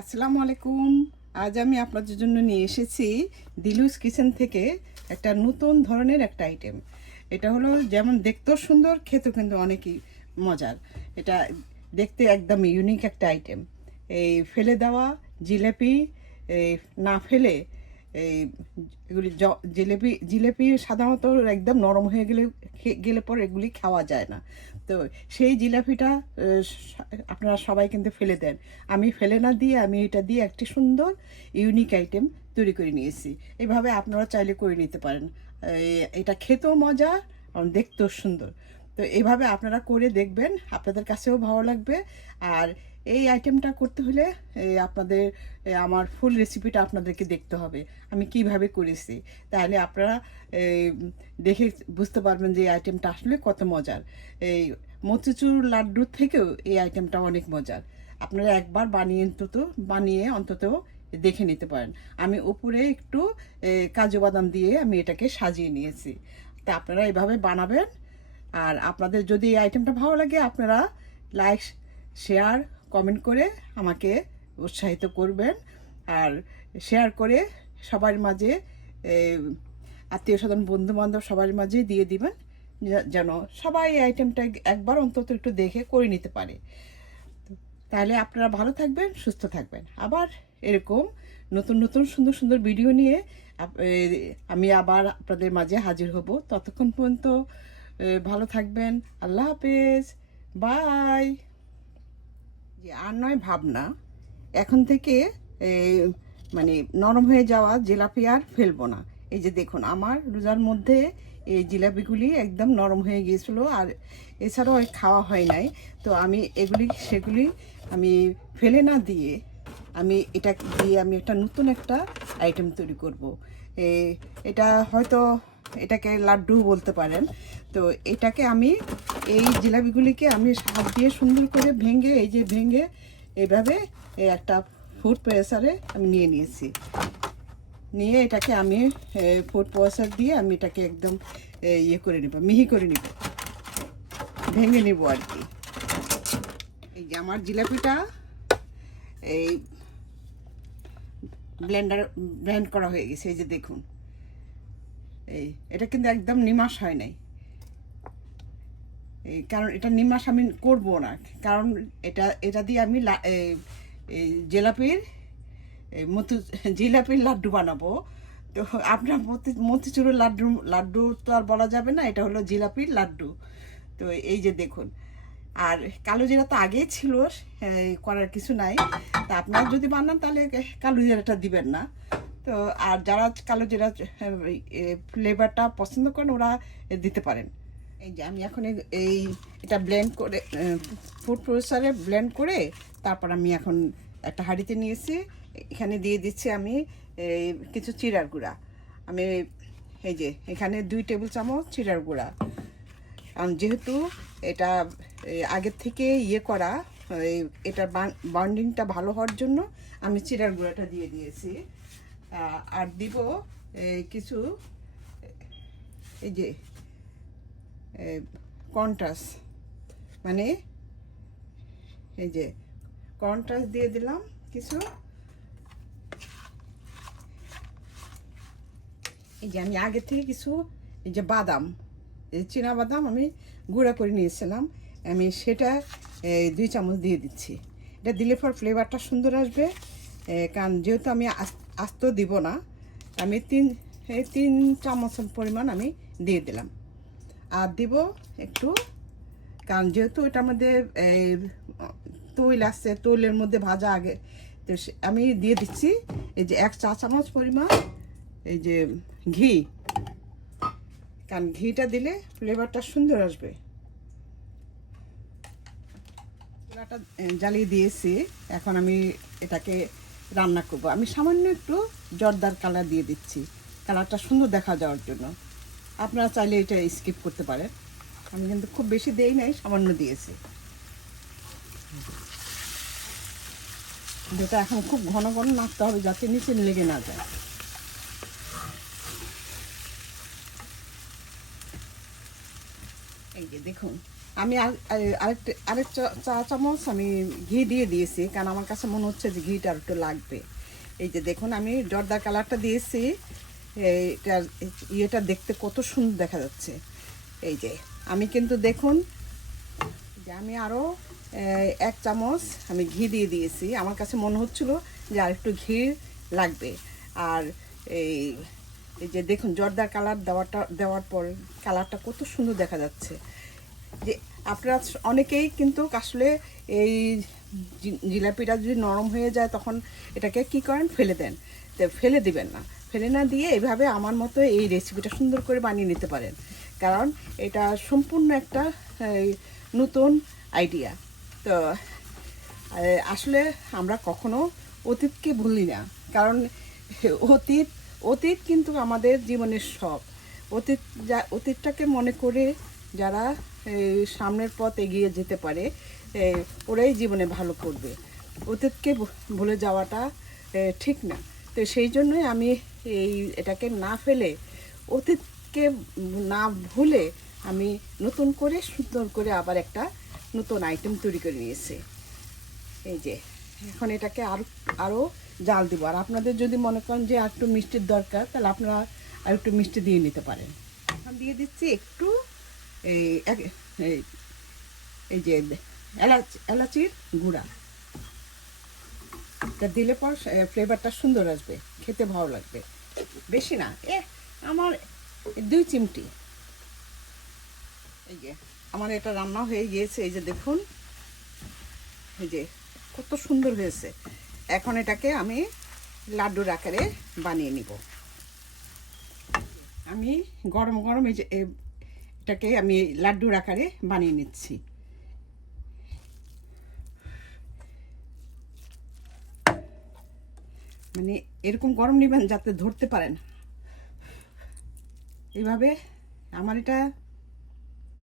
আসসালামু আলাইকুম। আজ আমি আপনাদের জন্য নিয়ে এসেছি দিলুস কিচেন থেকে একটা নতুন ধরনের একটা আইটেম। এটা হলো যেমন দেখতেও সুন্দর, খেতেও কিন্তু অনেকই মজার। এটা দেখতে একদম ইউনিক একটা আইটেম। এই ফেলে দেওয়া জিলেপি, এই না ফেলে এই এগুলি জিলেপি জিলেপি সাধারণত একদম নরম হয়ে গেলে পর এগুলি খাওয়া যায় না। তো সেই জিলাপিটা আপনারা সবাই কিন্তু ফেলে দেন। আমি ফেলে না দিয়ে আমি এটা দিয়ে একটি সুন্দর ইউনিক আইটেম তৈরি করে নিয়েছি। এভাবে আপনারা চাইলে করে নিতে পারেন। এটা খেতেও মজা, দেখতেও সুন্দর। তো এভাবে আপনারা করে দেখবেন, আপনাদের কাছেও ভালো লাগবে। আর এই আইটেমটা করতে হলে আপনাদের আমার ফুল রেসিপিটা আপনাদেরকে দেখতে হবে আমি কিভাবে করেছি। তাহলে আপনারা দেখে বুঝতে পারবেন যে এই আইটেমটা আসলে কত মজার। এই মোতিচুর লাড্ডুর থেকেও এই আইটেমটা অনেক মজার। আপনারা একবার বানিয়ে অন্তত দেখে নিতে পারেন। আমি উপরে একটু কাজু বাদাম দিয়ে আমি এটাকে সাজিয়ে নিয়েছি। তা আপনারা এভাবে বানাবেন। আর আপনাদের যদি এই আইটেমটা ভালো লাগে আপনারা লাইক, শেয়ার, কমেন্ট করে আমাকে উৎসাহিত করবেন। আর শেয়ার করে সবার মাঝে, আত্মীয় স্বজন, বন্ধুবান্ধব সবার মাঝে দিয়ে দিবেন, যেন সবাই এই আইটেমটা একবার অন্তত একটু দেখে করে নিতে পারে। তাহলে আপনারা ভালো থাকবেন, সুস্থ থাকবেন। আবার এরকম নতুন নতুন সুন্দর সুন্দর ভিডিও নিয়ে আমি আবার আপনাদের মাঝে হাজির হব। ততক্ষণ পর্যন্ত ভালো থাকবেন। আল্লাহ হাফেজ, বাই। যে আর নয় ভাবনা, এখন থেকে মানে নরম হয়ে যাওয়া জিলাপি আর ফেলবো না। এই যে দেখুন, আমার রোজার মধ্যে এই জিলাপিগুলি একদম নরম হয়ে গিয়েছিলো, আর এছাড়াও খাওয়া হয় নাই। তো আমি সেগুলি আমি ফেলে না দিয়ে আমি এটা দিয়ে আমি একটা নতুন একটা আইটেম তৈরি করব। এটা হয়তো এটাকে লাড্ডু বলতে পারেন। তো এটাকে আমি এই জিলাপিগুলিকে আমি হাত দিয়ে সুন্দর করে ভেঙে এইভাবে একটা ফুড প্রসেসরে আমি নিয়েছি। নিয়ে এটাকে আমি ফুড প্রসেসর দিয়ে আমি এটাকে একদম ইয়ে করে নেব, মিহি করে নেব, ভেঙে নেব আর কি। এই যে আমার জিলাপিটা এই ব্লেন্ড করা হয়ে গেছে। এই যে দেখুন, এটা কিন্তু একদম নিমাস হয় নাই। কারণ এটা নিমাস আমি করব না, কারণ এটা দিয়ে আমি জিলাপির লাড্ডু বানাবো। তো আপনার মতিচুরের লাড্ডু তো আর বলা যাবে না, এটা হলো জিলাপির লাড্ডু। তো এই যে দেখুন, আর কালো জিরা তো আগেই ছিল, করার কিছু নাই। তা আপনারা যদি বানান তাহলে কালো জিরাটা দিবেন না। তো আর যারা কালো জিরা ফ্লেভারটা পছন্দ করেন ওরা দিতে পারেন। এই যে আমি এখন এটা ব্লেন্ড করে ফুড প্রসেসরে ব্লেন্ড করে তারপর আমি এখন একটা হাঁড়িতে নিয়েছি। এখানে দিয়ে দিচ্ছি আমি কিছু চিড়ার গুঁড়া। আমি এই যে এখানে 2 টেবিল চামচ চিড়ার গুঁড়া। কারণ যেহেতু এটা আগের থেকে ইয়ে করা, এটার বন্ডিংটা ভালো হওয়ার জন্য আমি চিড়ার গুঁড়াটা দিয়ে দিয়েছি। আর দিব কিছু এই যে কর্নটাস, মানে এই যে কর্নটাস দিয়ে দিলাম কিছু। এই যে আমি আগে থেকে কিছু এই যে বাদাম, এই চীনা বাদাম আমি গুঁড়া করে নিয়েছিলাম, আমি সেটা 2 চামচ দিয়ে দিচ্ছি। এটা দিলে পর ফ্লেভারটা সুন্দর আসবে। কারণ যেহেতু আমি আস্ত দিব না, আমি 3 চামচ পরিমাণ আমি দিয়ে দিলাম। আর দিব একটু, কারণ যেহেতু এটার মধ্যে তৈল আছে, তৈলের মধ্যে ভাজা আগে, তো আমি দিয়ে দিচ্ছি এই যে 1 চা চামচ পরিমাণ এই যে ঘি। কারণ ঘিটা দিলে ফ্লেভারটা সুন্দর আসবে। চুলাটা জ্বালিয়ে দিয়েছি, এখন আমি এটাকে রান্না করব। আমি সামান্য একটু জর্দার কালার দিয়ে দিচ্ছি, কালারটা সুন্দর দেখা যাওয়ার জন্য। আপনারা চাইলে এটা স্কিপ করতে পারেন, আমি কিন্তু খুব বেশি দেই নাই, সামান্য দিয়েছি। যেটা এখন খুব ঘন ঘন নাড়তে হবে যাতে নিচে লেগে না যায়। এই যে দেখুন, আমি আরেক চা চামচ আমি ঘি দিয়ে দিয়েছি, কারণ আমার কাছে মনে হচ্ছে যে ঘিটা আর একটু লাগবে। এই যে দেখুন আমি জর্দা কালারটা দিয়েছি, এইটার ইয়েটা দেখতে কত সুন্দর দেখা যাচ্ছে। এই যে আমি কিন্তু দেখুন যে আমি আরও 1 চামচ আমি ঘি দিয়ে দিয়েছি। আমার কাছে মনে হচ্ছিল যে আর একটু ঘি লাগবে। আর এই এই যে দেখুন জর্দা কালার দেওয়ার পর কালারটা কত সুন্দর দেখা যাচ্ছে। যে আপনারা অনেকেই কিন্তু আসলে এই জিলাপিটা যদি নরম হয়ে যায় তখন এটাকে কি করেন, ফেলে দেন। তো ফেলে দিবেন না, ফেলে না দিয়ে এইভাবে আমার মতো এই রেসিপিটা সুন্দর করে বানিয়ে নিতে পারেন, কারণ এটা সম্পূর্ণ একটা নতুন আইডিয়া। তো আসলে আমরা কখনো অতীতকে ভুলি না, কারণ অতীত অতীত কিন্তু আমাদের জীবনের সব। অতীতটাকে মনে করে যারা সামনের পথ এগিয়ে যেতে পারে ওরাই জীবনে ভালো করবে। অতীতকে ভুলে যাওয়াটা ঠিক না। তো সেই জন্যই আমি এটাকে না ফেলে, অতীতকে না ভুলে আমি নতুন করে সুন্দর করে আবার একটা নতুন আইটেম তৈরি করে নিয়েছি। এই যে এখন এটাকে আরও জাল দিব। আর আপনাদের যদি মনে করেন যে আর একটু মিষ্টির দরকার, তাহলে আপনারা আর একটু মিষ্টি দিয়ে নিতে পারেন। এখন দিয়ে দিচ্ছি একটু এই যে এলাচির গুঁড়া। এটা দিলে পর ফ্লেভারটা সুন্দর আসবে, খেতে ভালো লাগবে। বেশি না, আমার 2 চিমটি। এই যে আমার এটা রান্না হয়ে গিয়েছে। এই যে দেখুন, এই যে কত সুন্দর হয়েছে। এখন এটাকে আমি লাড্ডুর আকারে বানিয়ে নিব। আমি গরম গরম এই যে এটাকে আমি লাড্ডুর আকারে বানিয়ে নিচ্ছি। মানে এরকম গরম নেবেন যাতে ধরতে পারেন। এইভাবে আমার এটা